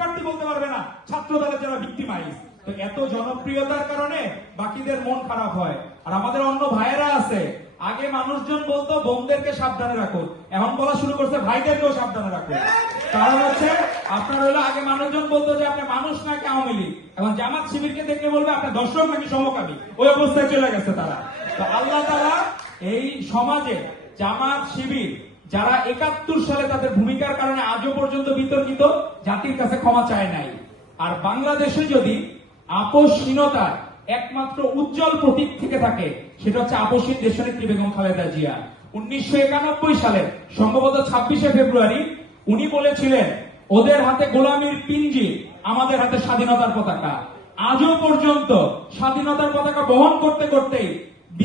শিক্ষার্থী বলতে পারবে না ছাত্র দলের যারা ভিক্টিমাইজ। তো এত জনপ্রিয়তার কারণে বাকিদের মন খারাপ হয়। আর আমাদের অন্য ভাইয়েরা আছে, আগে মানুষজন বলতো বোনদেরকে সাবধানে রাখো, এখন বলা শুরু করছে ভাইদেরকেও সাবধানে রাখো। কারণ হচ্ছে আপনার হলো আগে মানুষজন বলতো যে আপনি মানুষ নাকি আওয়ামী লীগ, এখন জামাত শিবিরকে দেখলে বলবে আপনি দর্শক নাকি সমকামী, ওই অবস্থায় চলে গেছে তারা। তো আল্লাহ তাআলা এই সমাজে জামাত শিবির যারা ৭১ সালে তাদের ভূমিকার কারণে আজও পর্যন্ত বিতর্কিত, জাতির কাছে ক্ষমা চায় নাই। আর বাংলাদেশে যদি আপোষহীনতার একমাত্র উজ্জ্বল প্রতীক থেকে থাকে, সেটা হচ্ছে আপোষহীন দেশনেত্রী বেগম খালেদা জিয়া। ১৯৯১ সালে সম্ভবত ২৬শে ফেব্রুয়ারি উনি বলেছিলেন, ওদের হাতে গোলামীর পিঞ্জি, আমাদের হাতে স্বাধীনতার পতাকা। আজও পর্যন্ত স্বাধীনতার পতাকা বহন করতে করতে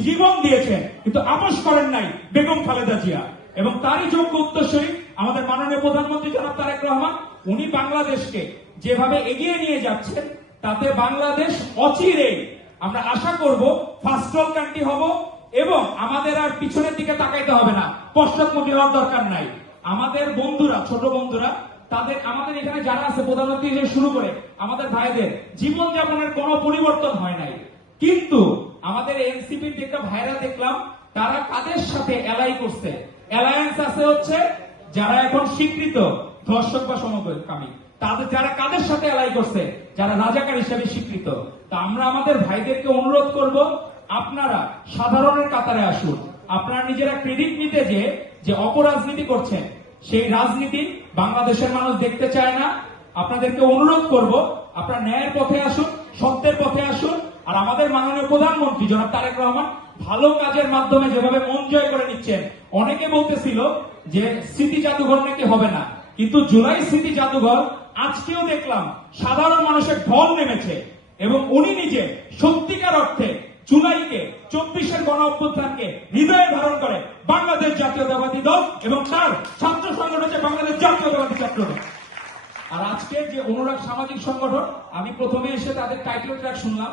জীবন দিয়েছেন, কিন্তু আপোষ করেন নাই বেগম খালেদা জিয়া। এবং তারই যোগ্য উত্তরসূরি আমাদের মাননীয় প্রধানমন্ত্রী জনাব তারেক রহমান। উনি বাংলাদেশকে যেভাবে এগিয়ে নিয়ে যাচ্ছেন, তাতে বাংলাদেশ অচিরে আমরা আশা করব ফার্স্ট ওয়ার্ল্ড কান্ট্রি হব, এবং আমাদের আর পিছনের দিকে তাকাইতে হবে না, পশ্চাৎমুখী হওয়ার দরকার নাই। আমাদের বন্ধুরা, ছোট বন্ধুরা, তাদের আমাদের এখানে যারা আছে প্রধানমন্ত্রী থেকে শুরু করে আমাদের ভাইদের জীবনযাপনের কোনো পরিবর্তন হয় নাই, কিন্তু আমাদের এনসিপির একটা ভাইরা দেখলাম তারা কাদের সাথে অ্যালাই করছে। অ্যালায়েন্স আছে হচ্ছে যারা এখন স্বীকৃত ধর্ষক বা সমকামী, তাদের যারা কাদের সাথে অ্যালাই করছে, যারা রাজাকার হিসেবে স্বীকৃত। তা আমরা আমাদের ভাইদেরকে অনুরোধ করব, আপনারা সাধারণের কাতারে আসুন। আপনারা নিজেরা ক্রেডিট নিতে যে অপরাজনীতি করছেন, সেই রাজনীতি বাংলাদেশের মানুষ দেখতে চায় না। আপনাদেরকে অনুরোধ করব, আপনারা ন্যায়ের পথে আসুন, সত্যের পথে আসুন। আর আমাদের মাননীয় প্রধানমন্ত্রী জনাব তারেক রহমান ভালো কাজের মাধ্যমে যেভাবে মন জয় করে নিচ্ছেন, অনেকে বলতেছিল যে স্মৃতি জাদুঘর নাকি হবে না, কিন্তু জুলাই স্মৃতি জাদুঘর আজকেও দেখলাম সাধারণ মানুষের ঢল নেমেছে, এবং উনি নিজে সত্যিকার অর্থে জুলাইকে ২৪-এর গণ অভ্যুত্থানকে হৃদয়ে ধারণ করে বাংলাদেশ জাতীয়তাবাদী দল এবং তার ছাত্র সংগঠন হচ্ছে বাংলাদেশ জাতীয়তাবাদী ছাত্র দল। আর আজকে যে অনুরাগ সামাজিক সংগঠন, আমি প্রথমে এসে তাদের টাইটেল ট্র্যাক শুনলাম,